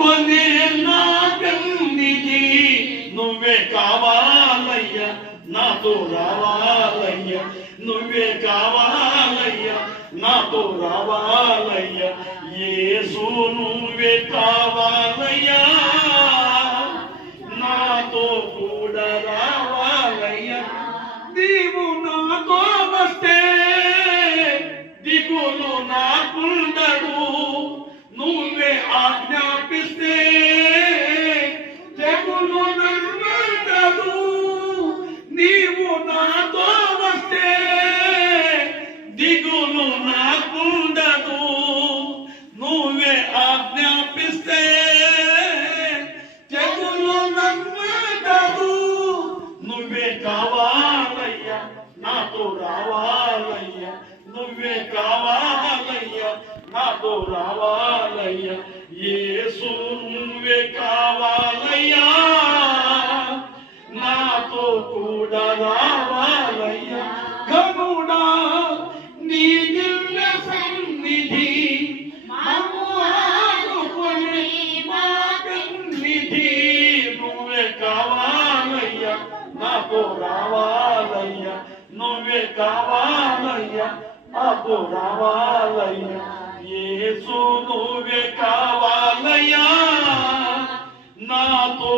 కొనే నా పెన్నిధి నువ్వే కావాలయ్యా, నాతో రావాలయ్యా, నువ్వే కావాలయ్యా, నాతో రావాలయ్యా, యేసు నువ్వే కావాలయ్యా, నాతో కూడా రావాలయ్యా. నీవు నాతో వస్తే దిగులు నాకుండదు, నువ్వే ఆజ్ఞాపిస్తే తెగులు నన్నుండదు. నీవు నాతో వస్తే దిగులు నాకుండదు, నువ్వే ఆజ్ఞాపిస్తే తెగులు నన్నుండదు. నువ్వే కావాలయ్యా, నాతో రావాలయ్యా, నువ్వే కావాలయ్యా, నాతో రావాలయ్యా, యేసు నువ్వే కావాలయ్యా, నాతో కూడా రావాలయ్యా. కరుణా నీ దివ్య సన్నిధి మమ్ము ఆదుకొని మా కన్నిధి, నువ్వే కావాలయ్యా, నాతో రావాలయ్యా, నువ్వే కావాలయ్యా, నాతో రావాలయ్యా, యేసు నువ్వే కావాలయ్యా, నాతో